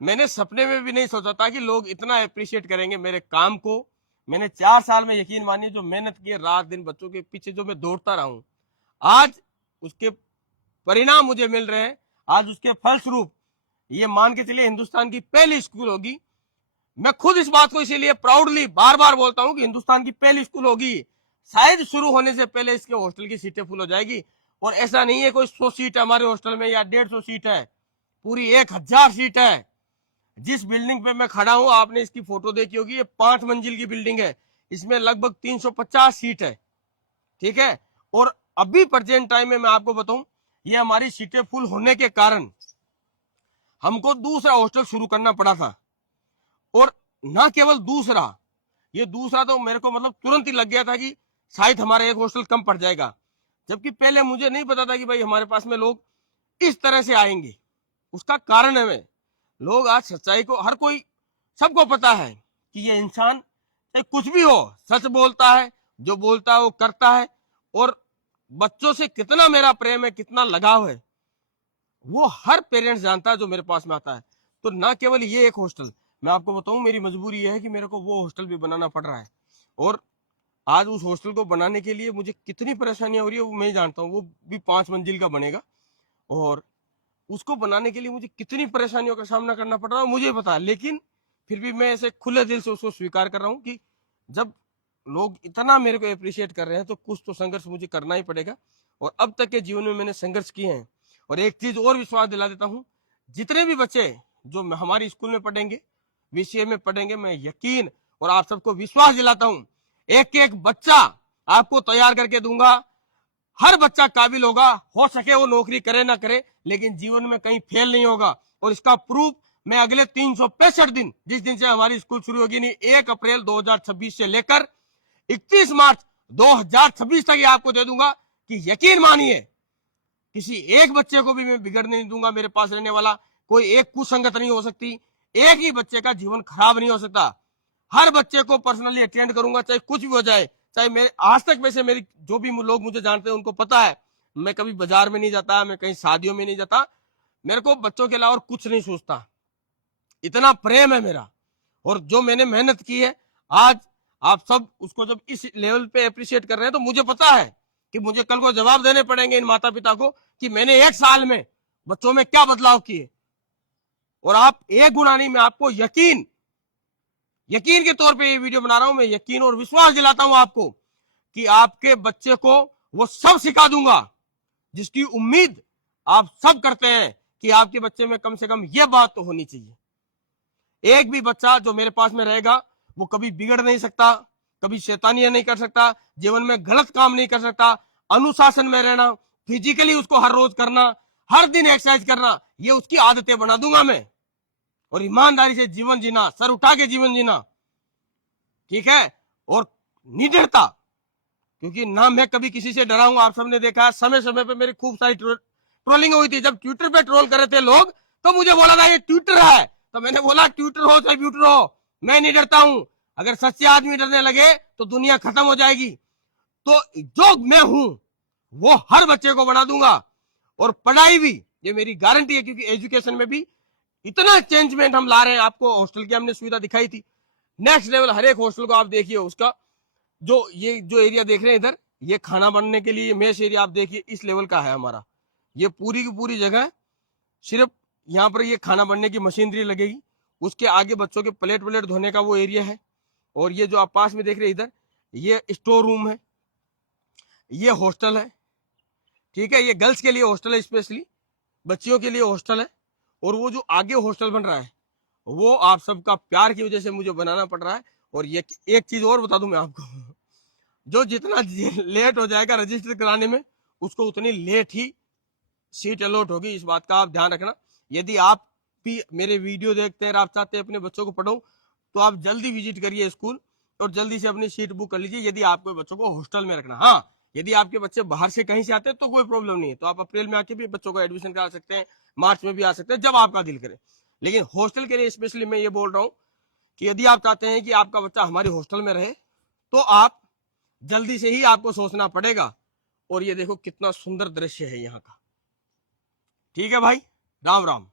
मैंने सपने में भी नहीं सोचा था कि लोग इतना अप्रिशिएट करेंगे मेरे काम को। मैंने 4 साल में, यकीन मानिए, जो मेहनत की है रात दिन बच्चों के पीछे, जो मैं दौड़ता रहा हूं, आज उसके परिणाम मुझे मिल रहे हैं। आज उसके फलस्वरूप ये मान के चलिए हिंदुस्तान की पहली स्कूल होगी। मैं खुद इस बात को इसीलिए प्राउडली बार बार बोलता हूं कि हिंदुस्तान की पहली स्कूल होगी। शायद शुरू होने से पहले इसके हॉस्टल की सीटें फुल हो जाएगी। और ऐसा नहीं है कोई 100 सीट है हमारे हॉस्टल में या 150 सीट है, पूरी 1000 सीट है। जिस बिल्डिंग पे मैं खड़ा हूं, आपने इसकी फोटो देखी होगी, ये 5 मंजिल की बिल्डिंग है। इसमें लगभग 350 सीट है। ठीक है। और अभी प्रेजेंट टाइम में मैं आपको बताऊं, ये हमारी सीटें फुल होने के कारण हमको दूसरा हॉस्टल शुरू करना पड़ा था। और ना केवल दूसरा, ये दूसरा तो मेरे को मतलब तुरंत ही लग गया था कि शायद हमारा एक हॉस्टल कम पड़ जाएगा। जबकि पहले मुझे नहीं पता था कि भाई हमारे पास में लोग इस तरह से आएंगे। उसका कारण है, मैं लोग आज सच्चाई को, हर कोई, सबको पता है कि ये इंसान चाहे कुछ भी हो, सच बोलता है, जो बोलता है वो करता है। और बच्चों से कितना मेरा प्रेम है, कितना लगाव है, वो हर पेरेंट्स जानता है जो मेरे पास में आता है। तो ना केवल ये एक हॉस्टल, मैं आपको बताऊं, मेरी मजबूरी यह है कि मेरे को वो हॉस्टल भी बनाना पड़ रहा है। और आज उस हॉस्टल को बनाने के लिए मुझे कितनी परेशानियां हो रही है वो मैं जानता हूँ। वो भी 5 मंजिल का बनेगा, और उसको बनाने के लिए मुझे कितनी परेशानियों का सामना करना पड़ रहा है मुझे पता है। लेकिन फिर भी मैं ऐसे खुले दिल से उसको स्वीकार कर रहा हूँ कि जब लोग इतना मेरे को अप्रिशिएट कर रहे हैं तो कुछ तो संघर्ष मुझे करना ही पड़ेगा। और अब तक के जीवन में मैंने संघर्ष किए हैं। और एक चीज और विश्वास दिला देता हूँ, जितने भी बच्चे जो हमारी स्कूल में पढ़ेंगे, विषय में पढ़ेंगे, मैं यकीन और आप सबको विश्वास दिलाता हूँ, एक एक बच्चा आपको तैयार करके दूंगा। हर बच्चा काबिल होगा, हो सके वो नौकरी करे ना करे, लेकिन जीवन में कहीं फेल नहीं होगा। और इसका प्रूफ मैं अगले 365 दिन, जिस दिन से हमारी स्कूल शुरू होगी, नहीं 1 अप्रैल 2026 से लेकर 31 मार्च 2026 तक ये आपको दे दूंगा कि यकीन मानिए किसी एक बच्चे को भी मैं बिगड़ने नहीं दूंगा। मेरे पास रहने वाला कोई एक कुसंगत नहीं हो सकती, एक ही बच्चे का जीवन खराब नहीं हो सकता। हर बच्चे को पर्सनली अटेंड करूंगा, चाहे कुछ भी हो जाए। चाहे मैं आज तक, वैसे मेरी जो भी लोग मुझे जानते हैं उनको पता है, मैं कभी बाजार में नहीं जाता, मैं कहीं शादियों में नहीं जाता, मेरे को बच्चों के अलावा और कुछ नहीं सोचता। इतना प्रेम है मेरा। और जो मैंने मेहनत की है, आज आप सब उसको जब इस लेवल पे अप्रिशिएट कर रहे हैं, तो मुझे पता है कि मुझे कल को जवाब देने पड़ेंगे इन माता पिता को कि मैंने 1 साल में बच्चों में क्या बदलाव किए। और आप एक गुना नहीं, मैं आपको यकीन के तौर पे ये वीडियो बना रहा हूं। मैं यकीन और विश्वास दिलाता हूं आपको कि आपके बच्चे को वो सब सिखा दूंगा जिसकी उम्मीद आप सब करते हैं कि आपके बच्चे में कम से कम ये बात तो होनी चाहिए। एक भी बच्चा जो मेरे पास में रहेगा वो कभी बिगड़ नहीं सकता, कभी शैतानियां नहीं कर सकता, जीवन में गलत काम नहीं कर सकता। अनुशासन में रहना, फिजिकली उसको हर रोज करना, हर दिन एक्सरसाइज करना, ये उसकी आदतें बना दूंगा मैं। और ईमानदारी से जीवन जीना, सर उठा के जीवन जीना, ठीक है। और निडरता, क्योंकि ना मैं कभी किसी से डरा हूं। आप सबने देखा है समय समय पे मेरी खूब सारी ट्रोलिंग हुई थी। जब ट्विटर पे ट्रोल कर रहे थे लोग, तो मुझे बोला था ये ट्विटर है, तो मैंने बोला ट्विटर हो चाहे ब्यूटर हो, मैं नहीं डरता हूं। अगर सच्चे आदमी डरने लगे तो दुनिया खत्म हो जाएगी। तो जो मैं हूं वो हर बच्चे को बना दूंगा। और पढ़ाई भी, ये मेरी गारंटी है, क्योंकि एजुकेशन में भी इतना चेंजमेंट हम ला रहे हैं। आपको हॉस्टल की हमने सुविधा दिखाई थी, नेक्स्ट लेवल। हर एक हॉस्टल को आप देखिए, उसका ये जो एरिया देख रहे हैं इधर, ये खाना बनने के लिए मेस एरिया, आप देखिए इस लेवल का है हमारा। ये पूरी की पूरी जगह सिर्फ यहाँ पर ये खाना बनने की मशीनरी लगेगी। उसके आगे बच्चों के प्लेट व्लेट धोने का वो एरिया है। और ये जो आप पास में देख रहे हैं इधर, ये स्टोर रूम है, ये हॉस्टल है, ठीक है। ये गर्ल्स के लिए हॉस्टल है, स्पेशली बच्चियों के लिए हॉस्टल है। और वो जो आगे हॉस्टल बन रहा है वो आप सबका प्यार की वजह से मुझे बनाना पड़ रहा है। और ये एक चीज और बता दूं मैं आपको, जो जितना लेट हो जाएगा रजिस्टर कराने में, उसको उतनी लेट ही सीट अलॉट होगी। इस बात का आप ध्यान रखना। यदि आप भी मेरे वीडियो देखते हैं और आप चाहते हैं अपने बच्चों को पढ़ो, तो आप जल्दी विजिट करिए स्कूल और जल्दी से अपनी सीट बुक कर लीजिए, यदि आपको बच्चों को हॉस्टल में रखना। हाँ, यदि आपके बच्चे बाहर से कहीं से आते हैं तो कोई प्रॉब्लम नहीं है, तो आप अप्रैल में आके भी बच्चों का एडमिशन करा सकते हैं, मार्च में भी आ सकते हैं, जब आपका दिल करे। लेकिन हॉस्टल के लिए स्पेशली मैं ये बोल रहा हूँ कि यदि आप चाहते हैं कि आपका बच्चा हमारे हॉस्टल में रहे, तो आप जल्दी से ही आपको सोचना पड़ेगा। और ये देखो कितना सुंदर दृश्य है यहाँ का। ठीक है भाई, राम राम।